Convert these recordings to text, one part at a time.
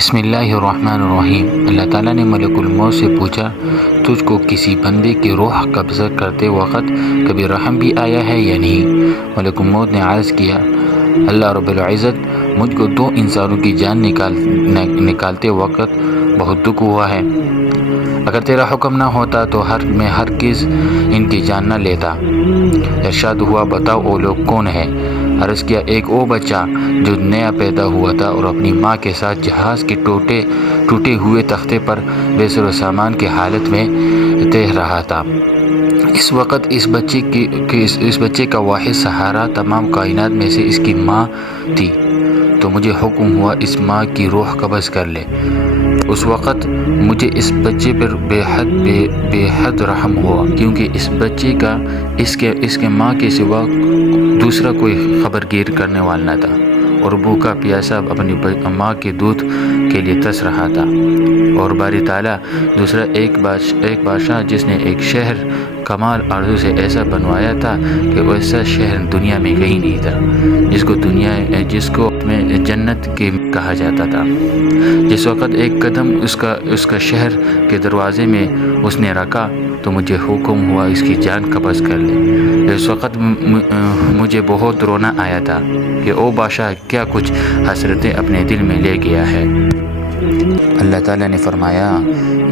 بسم اللہ الرحمن الرحیم۔ اللہ تعالیٰ نے ملک الموت سے پوچھا، تجھ کو کسی بندے کی روح قبضہ کرتے وقت کبھی رحم بھی آیا ہے یا نہیں؟ ملک الموت نے عرض کیا، اللہ رب العزت، مجھ کو 2 انسانوں کی جان نکالتے وقت بہت دکھ ہوا ہے۔ اگر تیرا حکم نہ ہوتا تو میں ہرگز ان کی جان نہ لیتا۔ ارشاد ہوا، بتاؤ وہ لوگ کون ہیں؟ عرض کیا، ایک وہ بچہ جو نیا پیدا ہوا تھا اور اپنی ماں کے ساتھ جہاز کے ٹوٹے ہوئے تختے پر بے سر و سامان کی حالت میں تیر رہا تھا۔ اس وقت اس بچے کا واحد سہارا تمام کائنات میں سے اس کی ماں تھی، تو مجھے حکم ہوا اس ماں کی روح قبض کر لے۔ اس وقت مجھے اس بچے پر بے حد رحم ہوا، کیونکہ اس بچے کا اس کے ماں کے سوا دوسرا کوئی خبر گیر کرنے والا نہ تھا، اور بھوکا پیاسا اپنی ماں کے دودھ کے لیے ترس رہا تھا۔ اور باری تعالیٰ دوسرا ایک بادشاہ جس نے ایک شہر کمال آرزو سے ایسا بنوایا تھا کہ ویسا شہر دنیا میں کہیں نہیں تھا، جس کو میں جنت کے کہا جاتا تھا۔ جس وقت ایک قدم اس کا شہر کے دروازے میں اس نے رکھا تو مجھے حکم ہوا اس کی جان قبض کر لے۔ اس وقت مجھے بہت رونا آیا تھا کہ او بادشاہ کیا کچھ حسرتیں اپنے دل میں لے گیا ہے۔ اللہ تعالیٰ نے فرمایا،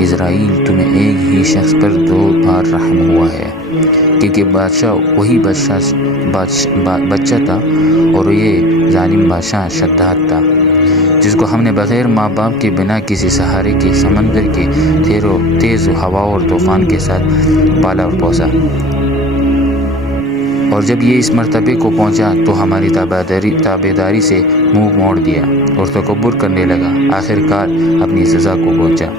اسرائیل، تمہیں ایک ہی شخص پر 2 بار رحم ہوا ہے، کیونکہ بادشاہ وہی بچہ تھا اور یہ ظالم بادشاہ شداد تھا، جس کو ہم نے بغیر ماں باپ کے بنا کسی سہارے کے سمندر کے تیز ہوا اور طوفان کے ساتھ پالا اور پوسا۔ اور جب یہ اس مرتبے کو پہنچا تو ہماری تابعداری سے منہ موڑ دیا اور تکبر کرنے لگا، آخر کار اپنی سزا کو پہنچا۔